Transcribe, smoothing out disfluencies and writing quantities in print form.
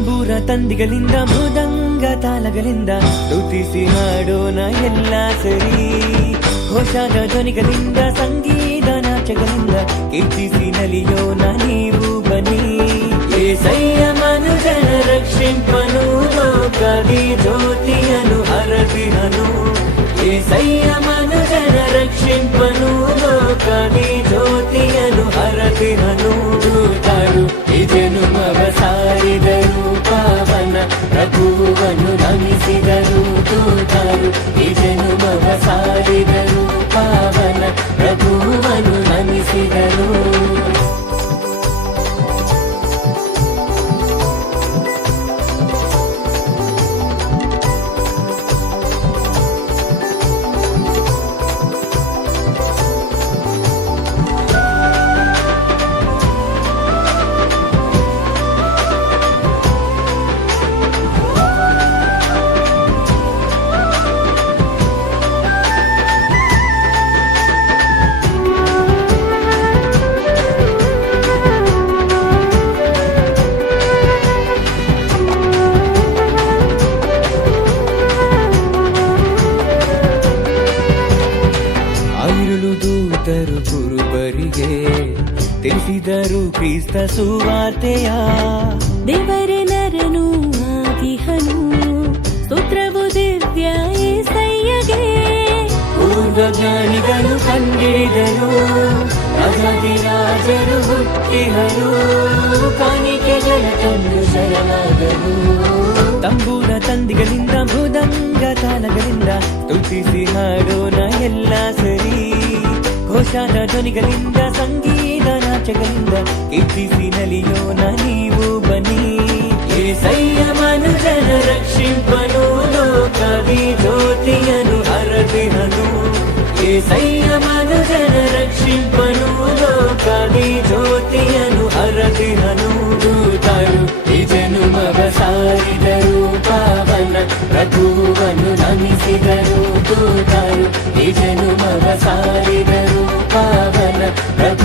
ತಂಬೂರ ತಂದಿಗಳಿಂದ ಮೃದಂಗ ತಾಳಗಳಿಂದ ಸ್ತುತಿಸಿ ಹಾಡೋಣ ಎಲ್ಲ ಸರಿ. ಘೋಷಾದ ಧ್ವನಿಗಳಿಂದ ಸಂಗೀತ ನಾಚಗಳಿಂದ ಕೀರ್ತಿಸಿ ನಲಿಯೋಣ ನೀವು ಬನ್ನಿ. ಏಸಯ್ಯ ಮನುಜನ ರಕ್ಷಿಂಪನು ಲೋಕದಿ ಜ್ಯೋತಿಯನು ಹರದಿಹನು. ಏಸಯ್ಯ ಮನುಜನ ರಕ್ಷಿಂಪನು ಲೋಕದಿ ಜ್ಯೋತಿಯನು ಹರದಿಹನು. ದೂತರು ಈ ಜನುಮವ ಸಾರಿದರು ಪಾವನ ಪ್ರಭುವನ್ನು ನಮಿಸಿದರು. ದೂತರು ಈ ಜನುಮವ ಸಾರಿದರು ಪಾವನ ಪ್ರಭುವನ್ನು ನಮಿಸಿದರು. ದೂತರು ಕುರುಬರಿಗೆ ತಿಳಿಸಿದರು ಕ್ರಿಸ್ತ ಸುವಾರ್ತೆಯ. ದೇವರ ನರನು ಆದಿಹನು ಸ್ತೋತ್ರವು ದಿವ್ಯ ಏಸಯ್ಯಗೆ. ಪೂರ್ವಜ್ಞಾನಿಗಳು ಕಂಡಿಡಿದರು ರಾಜರು ಹುಟ್ಟಿಹರು. ಕಾಣಿಕೆಗಳ ತಂದು ಶರಣಾದರು. ತಂಬೂರ ತಂದಿಗಳಿಂದ ಮೃದಂಗ ತಾಳಗಳಿಂದ ಸ್ತುತಿಸಿ ಹಾಡೋಣ ಎಲ್ಲ ಸರಿ. ಘೋಷಾದ ಧ್ವನಿಗಳಿಂದ ಸಂಗೀತ ನಾಚಗಳಿಂದ ಕೀರ್ತಿಸಿ ನಲಿಯೋಣ ನೀವು ಬನ್ನಿ. ಏಸಯ್ಯ ಮನುಜನ ರಕ್ಷಿಂಪನು ಲೋಕದಿ ಜ್ಯೋತಿಯನು ಹರದಿಹನು. ಏಸಯ್ಯ ಮನುಜನ ರಕ್ಷಿಂಪನು ಲೋಕದಿ ಜ್ಯೋತಿಯನು ಹರದಿಹನು. ದೂತರು ಈ ಜನುಮವ ಸಾರಿದರು ಪಾವನ ಪ್ರಭುವನ್ನು ನಮಿಸಿದರು. ದೂತರು ಈ ಜನುಮವ ಸಾರಿದರು ಪಾವನ ಪ್ರಭು